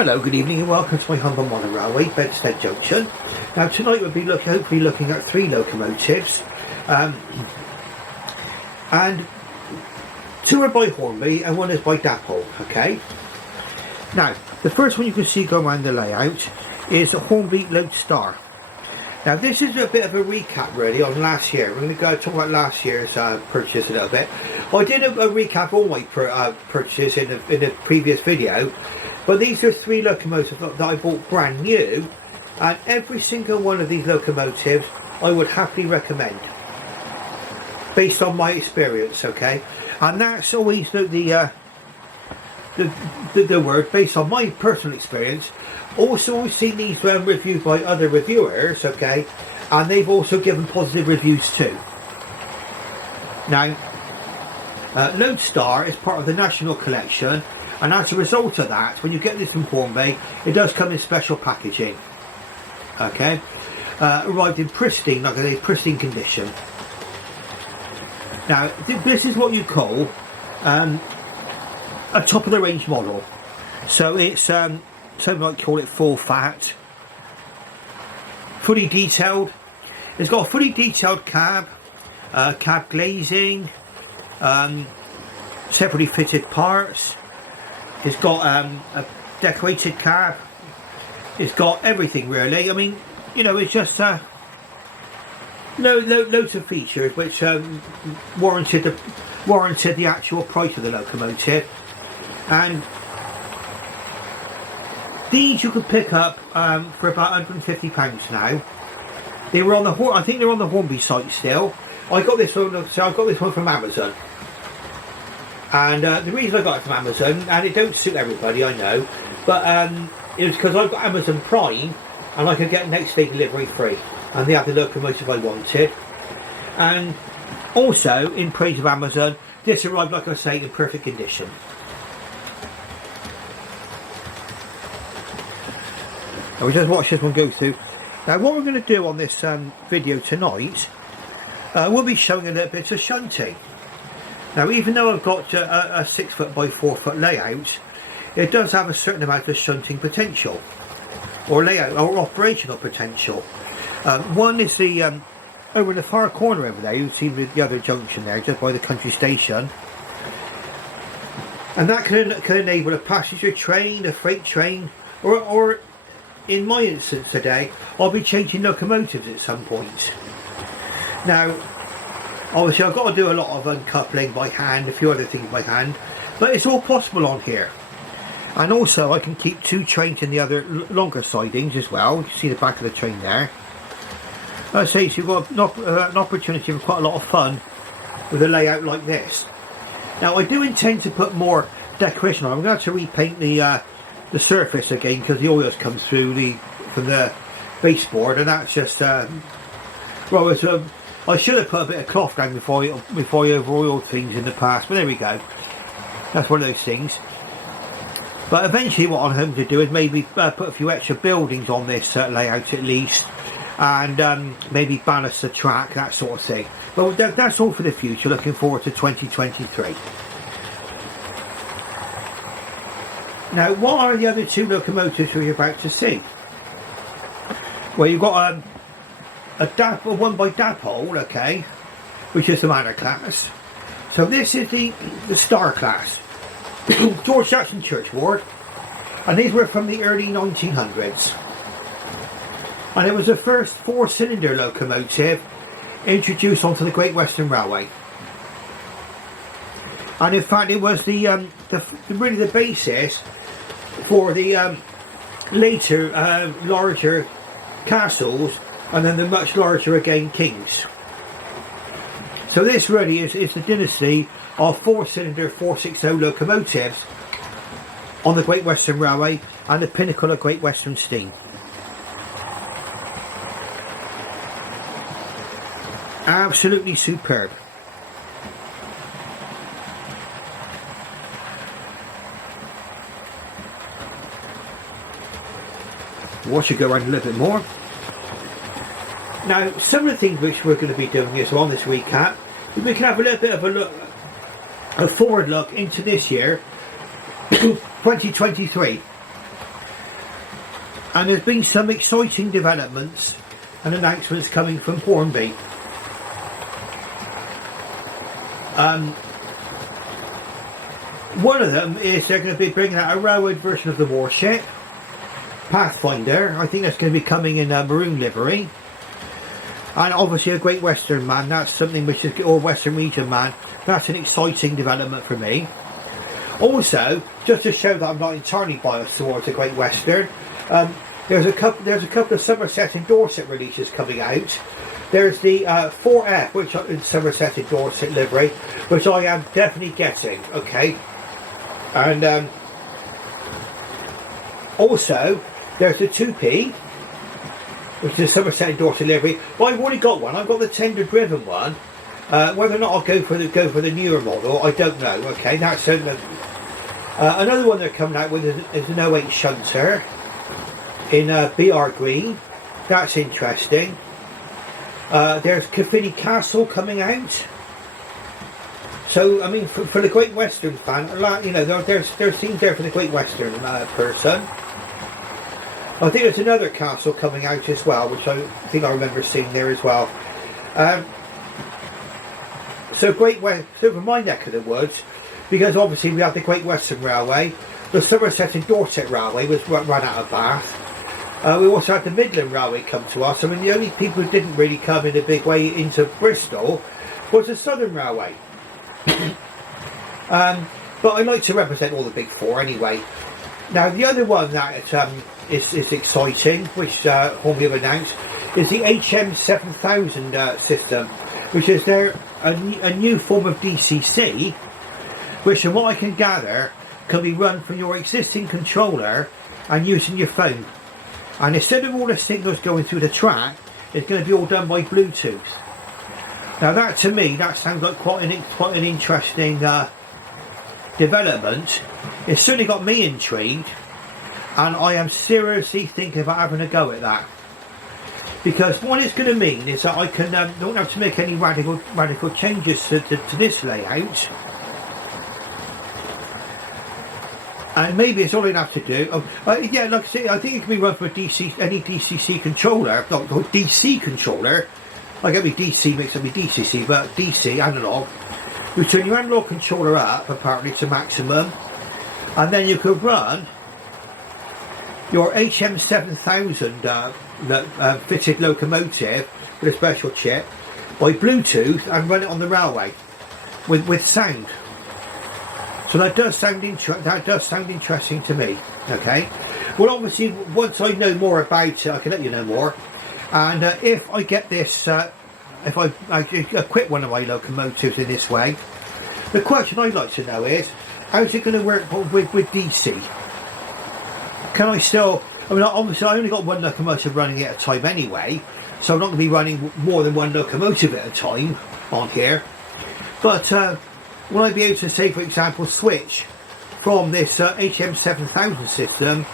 Hello, good evening and welcome to my humble Manor Railway, Bedstead Junction. Now tonight we'll be hopefully looking at 3 locomotives, and 2 are by Hornby and 1 is by Dapol, okay? Now, the first one you can see go around the layout is a Hornby Lodestar. Now this is a bit of a recap really on last year. We're going to go talk about last year's purchase a little bit. I did a recap of all my purchases in the previous video, but these are 3 locomotives that I bought brand new, and every single one of these locomotives I would happily recommend based on my experience, okay? And that's always the word, based on my personal experience. Also, we've seen these reviewed by other reviewers, okay, and they've also given positive reviews too. Now, Lodestar is part of the National Collection, and as a result of that, when you get this from Hornby, it does come in special packaging, okay, arrived in pristine, like I say, pristine condition. Now, this is what you call a top of the range model, so it's some might call it full fat, fully detailed. It's got a fully detailed cab, cab glazing, separately fitted parts. It's got a decorated cab. It's got everything really. I mean, you know, it's just loads of features which warranted the actual price of the locomotive. And these you could pick up for about £150 now. They were on the I think they're on the Hornby site still. I got this one. So I got this one from Amazon. And the reason I got it from Amazon, and it don't suit everybody, I know, but it was because I've got Amazon Prime, and I could get next day delivery free, and they had the locomotive I wanted. And also, in praise of Amazon, this arrived, like I say, in perfect condition. And we just watch this one go through. Now what we're going to do on this video tonight, we'll be showing a little bit of shunting. Now even though I've got a 6 foot by 4 foot layout, it does have a certain amount of shunting potential, or layout, or operational potential. One is the over in the far corner over there, you see the other junction there, just by the country station. And that can enable a passenger train, a freight train, or in my instance today, I'll be changing locomotives at some point. Now, obviously I've got to do a lot of uncoupling by hand, a few other things by hand, but it's all possible on here. And also I can keep 2 trains in the other longer sidings as well. You can see the back of the train there. I say, so you've got an opportunity for quite a lot of fun with a layout like this. Now I do intend to put more decoration on. I'm going to have to repaint the surface again, because the oils come through from the baseboard, and that's just well, it's, I should have put a bit of cloth down before I over oiled things in the past, but there we go. That's one of those things. But eventually what I'm hoping to do is maybe put a few extra buildings on this layout at least, and maybe balance the track, that sort of thing. But that's all for the future. Looking forward to 2023. Now, what are the other 2 locomotives we're about to see? Well, you've got one by Dapol, okay, which is the Manor class. So this is the Star class, George Jackson Church Ward, and these were from the early 1900s. And it was the first 4-cylinder locomotive introduced onto the Great Western Railway. And in fact, it was really the basis for the later larger castles, and then the much larger again kings. So this really is the dynasty of 4-cylinder 460 locomotives on the Great Western Railway, and the pinnacle of Great Western steam. Absolutely superb. Watch it go around a little bit more. Now, some of the things which we're going to be doing is on this recap, we can have a little bit of a forward look into this year, 2023. And there's been some exciting developments and announcements coming from Hornby. One of them is they're going to be bringing out a railroad version of the warship, Pathfinder. I think that's going to be coming in maroon livery. And obviously a Great Western man, that's something which is, or Western Region man, that's an exciting development for me. Also, just to show that I'm not entirely biased towards the Great Western, there's a couple of Somerset and Dorset releases coming out. There's the 4F, which in Somerset and Dorset livery, which I am definitely getting. Okay, and also there's the 2P, which is Somerset and Dorset livery. But I've already got one. I've got the tender driven one. Whether or not I'll go for the newer model, I don't know. Okay, that's another one they're coming out with is an 08 shunter in BR green. That's interesting. There's Caffini Castle coming out. So I mean, for the Great Western fan, you know, there's scenes there for the Great Western person. I think there's another castle coming out as well, which I think I remember seeing there as well. So for my neck of the woods, because obviously we have the Great Western Railway, the Somerset and Dorset Railway was run out of Bath. We also had the Midland Railway come to us. I mean, the only people who didn't really come in a big way into Bristol was the Southern Railway. But I like to represent all the big four anyway. Now the other one that is exciting, which Hornby have announced, is the HM 7000 system, which is a new form of DCC, which from what I can gather can be run from your existing controller and using your phone. And instead of all the signals going through the track, it's going to be all done by Bluetooth. Now that, to me, that sounds like quite an interesting development. It's certainly got me intrigued, and I am seriously thinking about having a go at that. Because what it's going to mean is that I can don't have to make any radical changes to this layout. And maybe it's all I have to do. Yeah, like I say, I think it can be run from any DCC controller, or DC controller. I get my DC mixed up with DCC, but DC analog. You turn your analog controller up apparently to maximum, and then you could run your HM 7000 fitted locomotive with a special chip by Bluetooth and run it on the railway with sound. So that does sound interesting to me. Okay. Well, obviously, once I know more about it, I can let you know more. And if I get this, if I equip one of my locomotives in this way, the question I'd like to know is, how's it going to work with DC? Can I still? I mean, obviously, I only got one locomotive running at a time anyway, so I'm not going to be running more than one locomotive at a time on here. But will I be able to, say, for example, switch from this HM 7000 system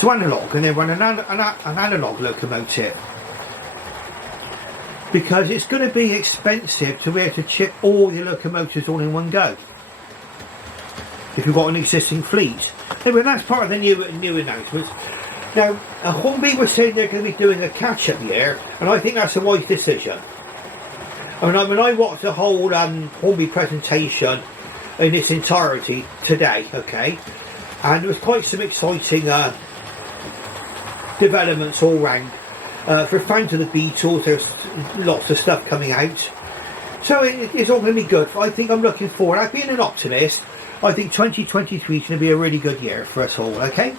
to analog and then run an analog locomotive? Because it's going to be expensive to be able to chip all your locomotives all in one go if you've got an existing fleet. Anyway, that's part of the new announcements. Now, Hornby was saying they're going to be doing a catch-up year, and I think that's a wise decision. I mean, I watched the whole Hornby presentation in its entirety today, okay, and there was quite some exciting developments all round. For fans of the Beatles, there's lots of stuff coming out, so it's all going to be good. I think I'm looking forward. I've been an optimist. I think 2023 is going to be a really good year for us all, okay?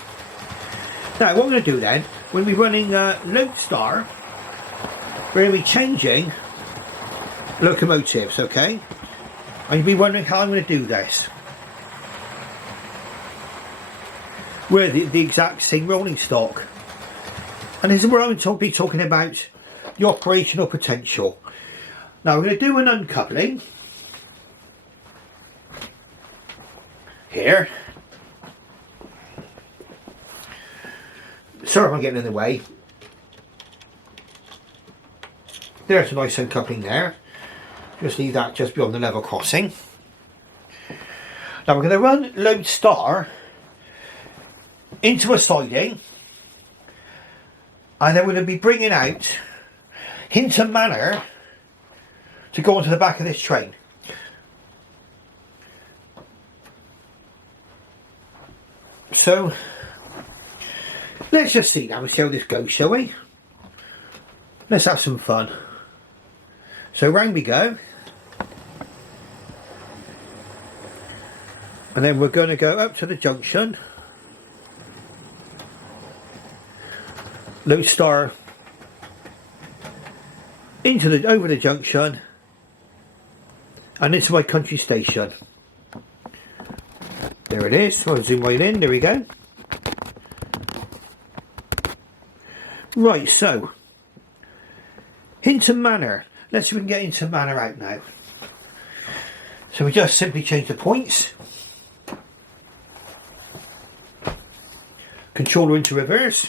Now, what I'm going to do then, when we're running Lodestar, we're going to be changing locomotives, okay? And you'll be wondering how I'm going to do this. We're the exact same rolling stock. And this is where I'm going to be talking about the operational potential. Now, we're going to do an uncoupling here. Sorry if I'm getting in the way. There's a nice uncoupling there. Just leave that just beyond the level crossing. Now we're going to run Lodestar into a siding And then we're going to be bringing out Hinton Manor to go onto the back of this train. So let's just see now and see how this goes, shall we? Let's have some fun. So round we go. And then we're going to go up to the junction. Lodestar into the over the junction and into my country station. There it is. I'll zoom right in. There we go. Right, so Hinton Manor. Let's see if we can get Hinton Manor out now. So we just simply change the points. Controller into reverse.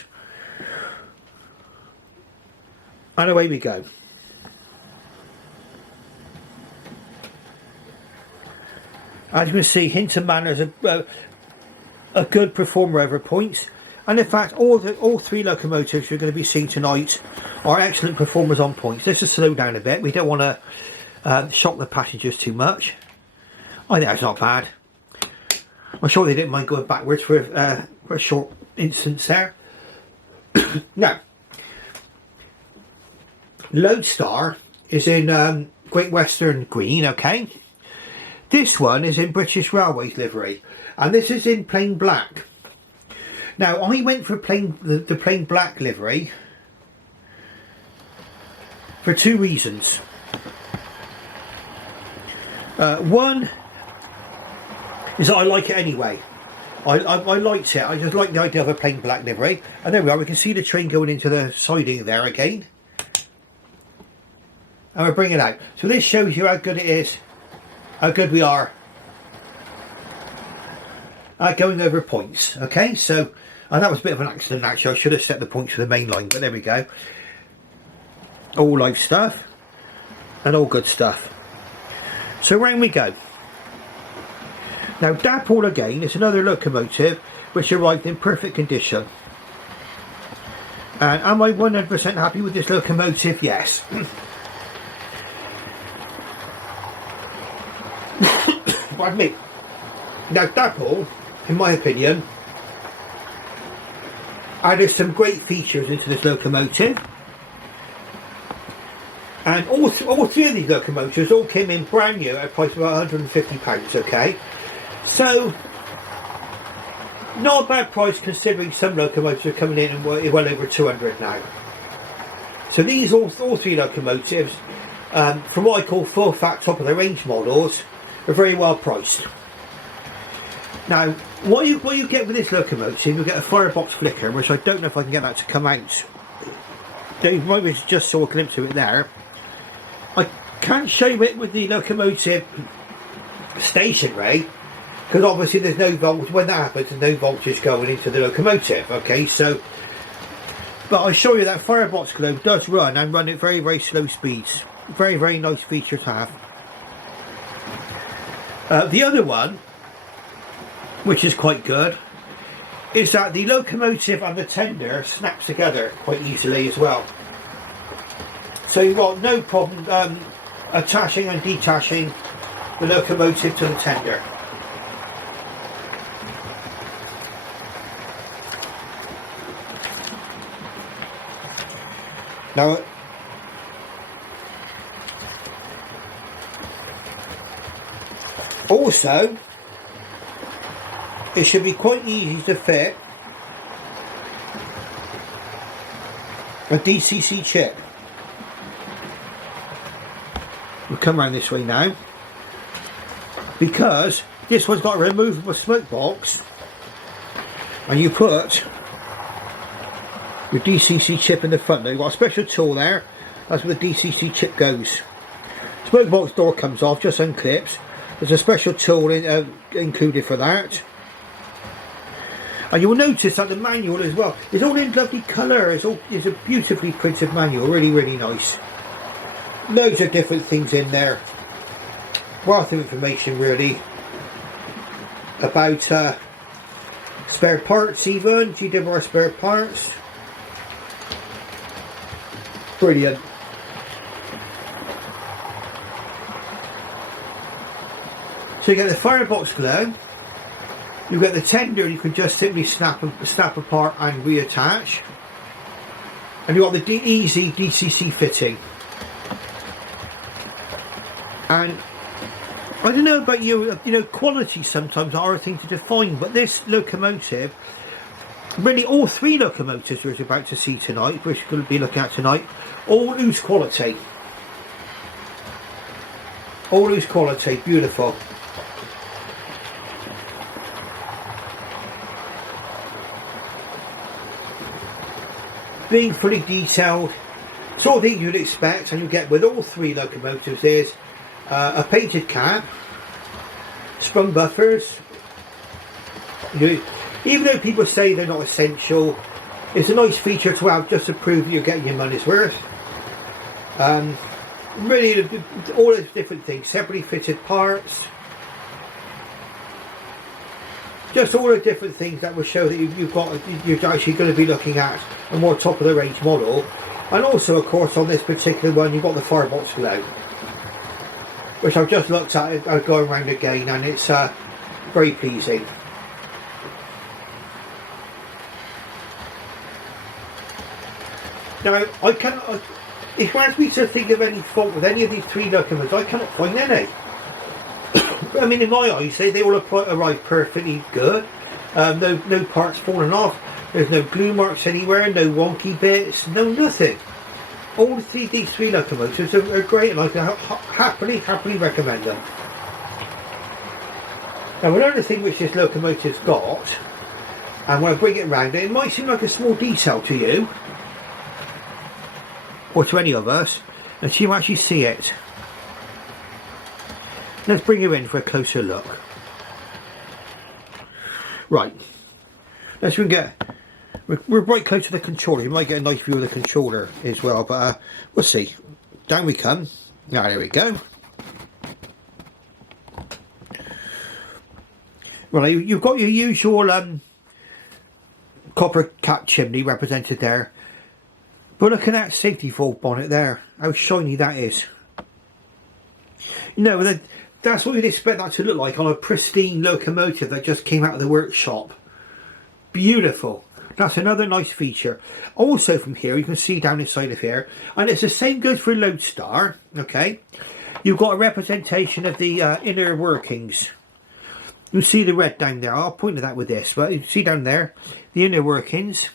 And away we go. As you can see, Hinton Manor is a good performer over points, and in fact all three locomotives you're going to be seeing tonight are excellent performers on points. Let's just slow down a bit. We don't want to shock the passengers too much. I think that's not bad. I'm sure they didn't mind going backwards for a short instance there. Now, Lodestar is in Great Western green, okay. This one is in British Railways livery, and this is in plain black. Now I went for the plain black livery for two reasons. One is that I like it anyway. I liked it. I just like the idea of a plain black livery. And there we are. We can see the train going into the siding there again. And we're bringing it out. So this shows you how good it is, how good we are at going over points. Okay, so, and that was a bit of an accident actually. I should have set the points for the main line, but there we go. All live stuff and all good stuff. So round we go. Now Dapol again is another locomotive which arrived in perfect condition. And am I 100% happy with this locomotive? Yes. Pardon me. Now Dapol, in my opinion, added some great features into this locomotive. And all three of these locomotives all came in brand new at a price of about £150, okay? So, not a bad price considering some locomotives are coming in and well over 200 now. So these all three locomotives, from what I call full fat top of the range models, are very well priced. Now, what you get with this locomotive, you'll get a firebox flicker, which I don't know if I can get that to come out. You might be just saw a glimpse of it there. I can't show you it with the locomotive stationary, because obviously there's no voltage. When that happens, there's no voltage going into the locomotive. Okay, so, but I'll show you that firebox globe does run, and run at very, very slow speeds. Very, very nice feature to have. The other one, which is quite good, is that the locomotive and the tender snaps together quite easily as well. So you've got no problem attaching and detaching the locomotive to the tender. Now, also, it should be quite easy to fit a DCC chip. We'll come around this way now, because this one's got a removable smoke box, and you put your DCC chip in the front. Now you've got a special tool there, that's where the DCC chip goes. Smoke box door comes off, just unclips. There's a special tool included for that. And you'll notice that the manual as well is all in lovely colour. It's a beautifully printed manual, really, really nice. Loads of different things in there. Wealth of information really about spare parts, even GWR spare parts. Brilliant. So you get the firebox glow, you get the tender you can just simply snap apart and reattach, and you've got the easy DCC fitting. And I don't know about you, quality sometimes are a thing to define, but this locomotive, really all three locomotives we're about to see tonight, which we're going to be looking at tonight, all ooze quality. All ooze quality, beautiful. Being fully detailed, sort of thing you'd expect, and you get with all three locomotives is a painted cab, sprung buffers. Even though people say they're not essential, it's a nice feature to have just to prove that you're getting your money's worth. Really, all those different things, separately fitted parts, just all the different things that will show that you're actually going to be looking at a more top of the range model. And also, of course, on this particular one, you've got the firebox glow, which I've just looked at. I'll go around again, and it's very pleasing. Now, I cannot. If you ask me to think of any fault with any of these three locomotives, I cannot find any. I mean, in my eyes, they all arrive perfectly good. No parts falling off. There's no glue marks anywhere. No wonky bits. No nothing. All these three locomotives are great, and I can happily recommend them. Now, another thing which this locomotive's got, and when I bring it round, it might seem like a small detail to you, or to any of us, until you actually see it. Let's bring you in for a closer look. Right, we're right close to the controller. You might get a nice view of the controller as well, but we'll see. Down we come. Now, there we go. Right, you've got your usual copper cap chimney represented there. But look at that safety valve bonnet there. How shiny that is. That's what you'd expect that to look like on a pristine locomotive that just came out of the workshop. Beautiful. That's another nice feature. Also from here, you can see down inside of here, and it's the same goes for Lodestar, okay? You've got a representation of the inner workings. You see the red down there. I'll point to that with this, but you see down there, the inner workings.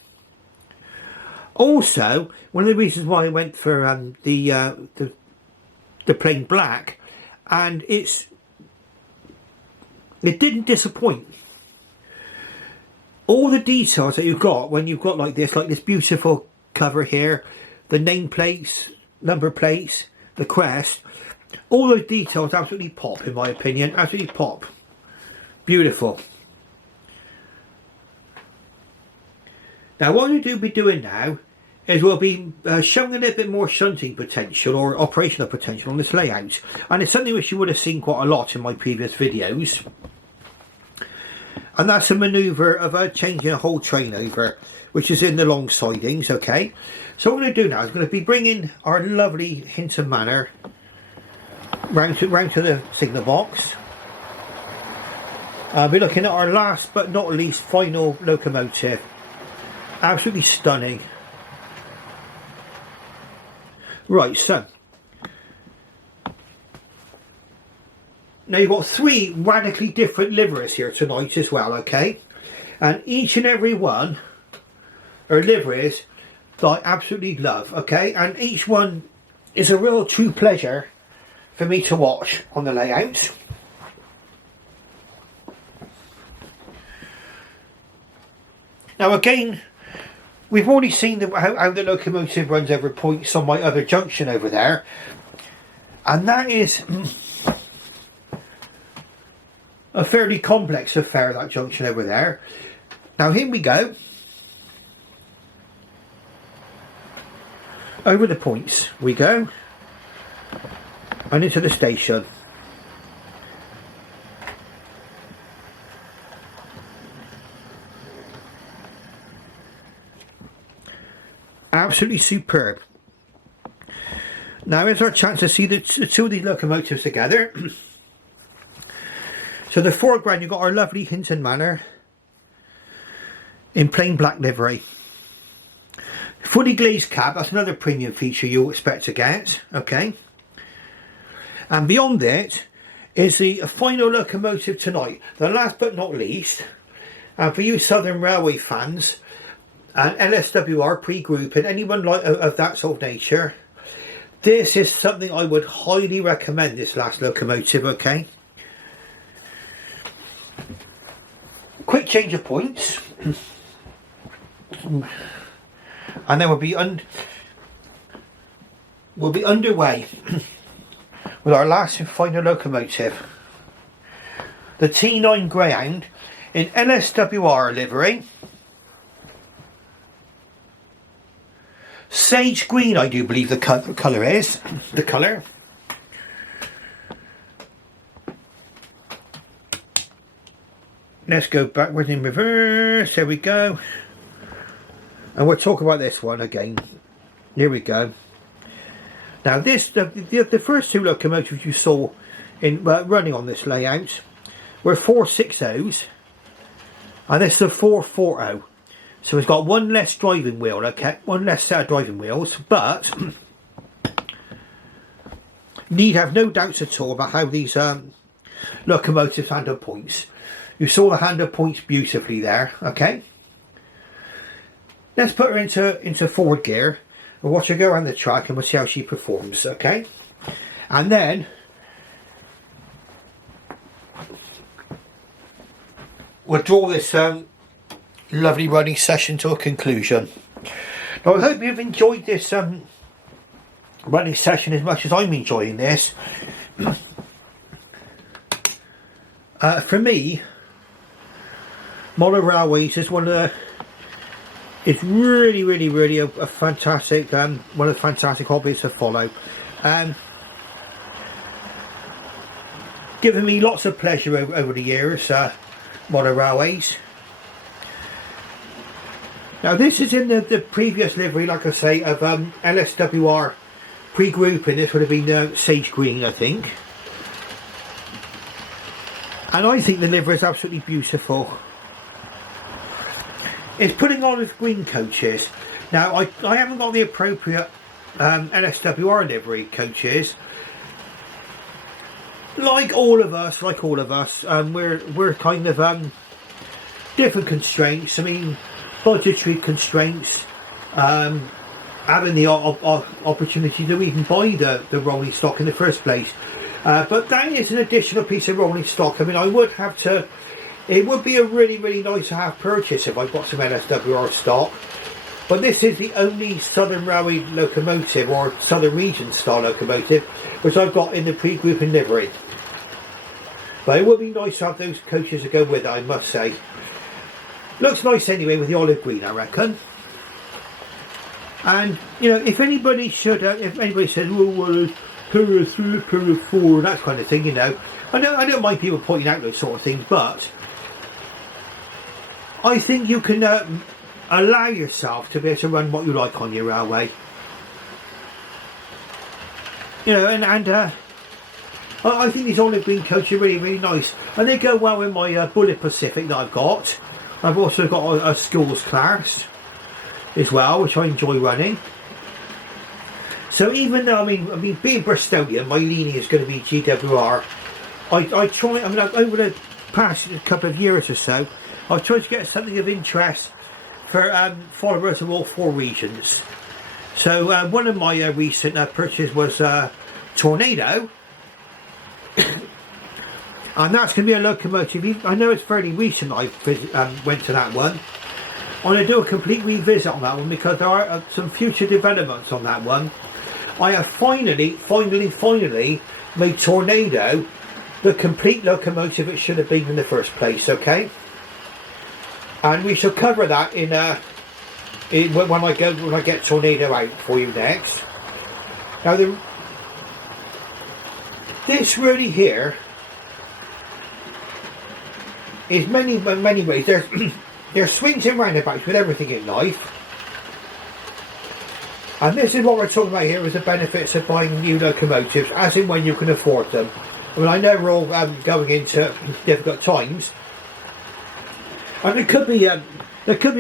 Also, one of the reasons why I went for the plain black, and it didn't disappoint. All the details that you've got when you've got like this beautiful cover here, the nameplates, number plates, the crest, all those details absolutely pop, in my opinion. Absolutely pop. Beautiful. Now, what we'll be doing now is we'll be showing a little bit more shunting potential or operational potential on this layout, and it's something which you would have seen quite a lot in my previous videos, and that's a manoeuvre of changing a whole train over, which is in the long sidings. Okay, so what I'm going to do now is going to be bringing our lovely Hinton Manor round to the signal box. I'll be looking at our last but not least final locomotive. Absolutely stunning. Right, so now you've got three radically different liveries here tonight as well, okay? And each and every one are liveries that I absolutely love, okay? And each one is a real true pleasure for me to watch on the layout. Now again, we've already seen how the locomotive runs over points on my other junction over there, and that is a fairly complex affair, that junction over there. Now here we go. Over the points we go, and into the station. Absolutely superb. Now here's our chance to see the two of these locomotives together. So the foreground, you've got our lovely Hinton Manor in plain black livery. Fully glazed cab, that's another premium feature you'll expect to get, okay? And beyond it is the final locomotive tonight. The last but not least, and for you Southern Railway fans, and LSWR pre-group and anyone like of that sort of nature, this is something I would highly recommend, this last locomotive, okay? Quick change of points. And then we'll be underway with our last and final locomotive, the T9 Greyhound in LSWR livery, sage green, I do believe the colour is the colour. Let's go backwards in reverse. There we go. And we'll talk about this one again. Here we go. Now this, the first two locomotives you saw in running on this layout were 460s, and this is a 440. So it's got one less driving wheel, okay, one less set of driving wheels, but need have no doubts at all about how these locomotives handle points. You saw the handle points beautifully there, okay? Let's put her into forward gear and watch her go around the track, and we'll see how she performs, okay? And then we'll draw this lovely running session to a conclusion. Now I hope you've enjoyed this running session as much as I'm enjoying this. For me, Manor Railways is one of the, it's really a fantastic one of the fantastic hobbies to follow. Given me lots of pleasure over the years, Manor Railways. Now this is in the previous livery, like I say, of LSWR pre-grouping. This would have been sage green, I think. And I think the livery is absolutely beautiful. It's putting on with green coaches. Now I haven't got the appropriate LSWR livery coaches. Like all of us, we're kind of different constraints. I mean, budgetary constraints, having the opportunity to even buy the rolling stock in the first place. But that is an additional piece of rolling stock. I mean, I would have to, it would be a really nice to have purchase if I got some LSWR stock. But this is the only Southern Railway locomotive, or Southern Region style locomotive, which I've got in the pre-grouping livery. But it would be nice to have those coaches to go with it, I must say. Looks nice anyway with the olive green, I reckon. And you know, if anybody says, "Oh, well, period 3, period 4," that kind of thing, you know, I don't mind people pointing out those sort of things, but I think you can allow yourself to be able to run what you like on your railway. You know, and I think these olive green coaches are really nice, and they go well with my Bullet Pacific that I've got. I've also got a schools class as well, which I enjoy running. So even though, I mean, being Bristolian, my leaning is going to be GWR. I try, I mean, over the past couple of years or so, I've tried to get something of interest for followers of all 4 regions. So one of my recent purchases was Tornado. And that's going to be a locomotive. I know it's fairly recent I went to that one. I'm going to do a complete revisit on that one because there are some future developments on that one. I have finally made Tornado the complete locomotive it should have been in the first place, okay? And we shall cover that when I get Tornado out for you next. Now this really here is many ways. There's swings and roundabouts with everything in life. And this is what we're talking about here, is the benefits of buying new locomotives, as in when you can afford them. I mean, I know we're all going into difficult times, and there could be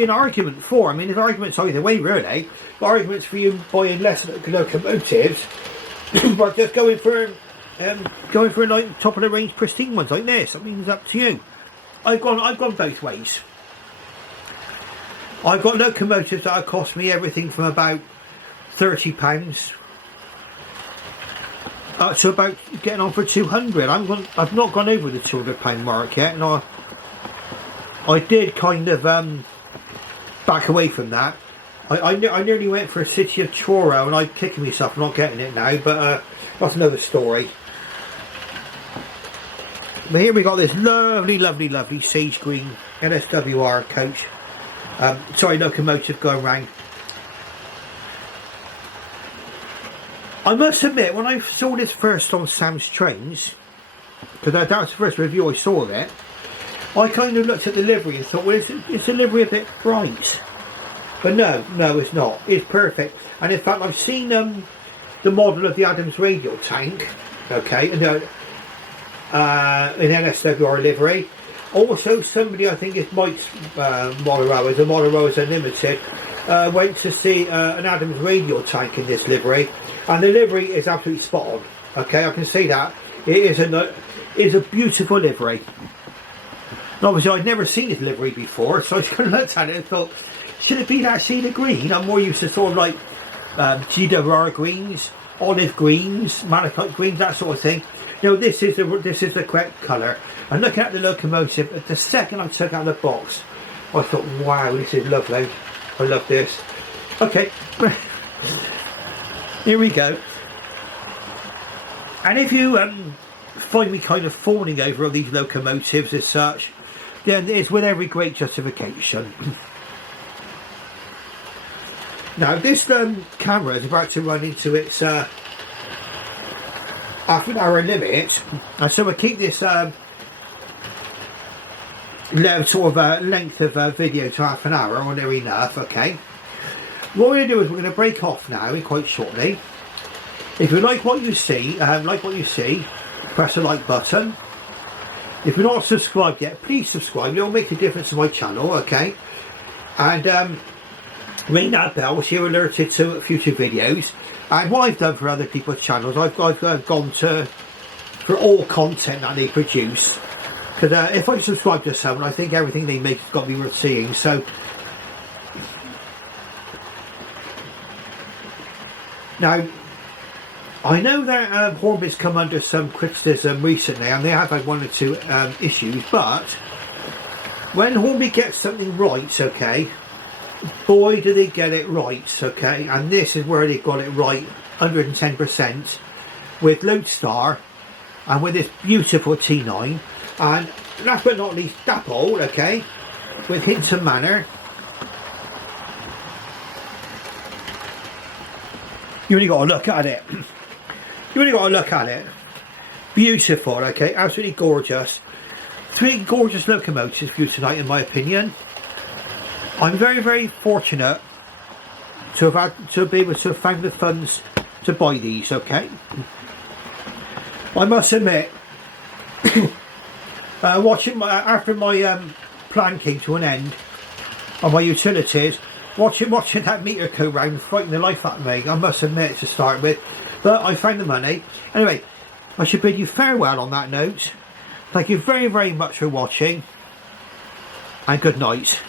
an argument for. I mean, there's arguments either way, really. Arguments for you buying less locomotives, but just going for like top of the range pristine ones like this. I mean, it's up to you. I've gone both ways. I've got locomotives that have cost me everything from about £30 up to about getting on for 200. I've not gone over the £200 mark yet, and I did kind of back away from that. I nearly went for a City of Truro, and I'm kicking myself for not getting it now, but that's another story. But here we got this lovely sage green LSWR coach. Locomotive going round. I must admit, when I saw this first on Sam's Trains, because that was the first review I saw of it, I kind of looked at the livery and thought, well, is the livery a bit bright? But no, it's not. It's perfect. And in fact, I've seen the model of the Adams radial tank, okay, in LSWR livery. Also, somebody, I think it's Mike's Motorowers, the Motorowers Unlimited, went to see an Adams radial tank in this livery, and the livery is absolutely spot on. Okay, I can see that. It is a beautiful livery. And obviously, I'd never seen this livery before, so I kind of looked at it and thought, should it be that shade of green? I'm more used to sort of like GWR greens, olive greens, malachite greens, that sort of thing. You know, this is the correct colour. And looking at the locomotive, the second I took out the box, I thought, wow, this is lovely. I love this. Okay, here we go. And if you find me kind of fawning over all these locomotives as such, then it's with every great justification. Now, this camera is about to run into its half an hour limit, and so we'll keep this length of video to half an hour, or near enough. Okay, what we're going to do is we're going to break off now quite shortly. If you like what you see, press the like button. If you're not subscribed yet, please subscribe. It'll make a difference to my channel, okay? And ring that bell so you're alerted to future videos. And what I've done for other people's channels, I've gone for all content that they produce. Because if I subscribe to someone, I think everything they make has got to be worth seeing. So now, I know that Hornby's come under some criticism recently, and they have had one or two issues, but when Hornby gets something right, okay, boy do they get it right, okay, and this is where they got it right, 110%, with Lodestar, and with this beautiful T9, and last but not least, Dapol, okay, with Hinton Manor. You only got to look at it. You only got to look at it. Beautiful, okay, absolutely gorgeous. 3 gorgeous locomotives for you tonight, in my opinion. I'm very, very fortunate to be able to have found the funds to buy these, okay. I must admit, after my plan came to an end on my utilities, watching that meter go round frightened the life out of me, I must admit, to start with. But I found the money. Anyway, I should bid you farewell on that note. Thank you very, very much for watching, and good night.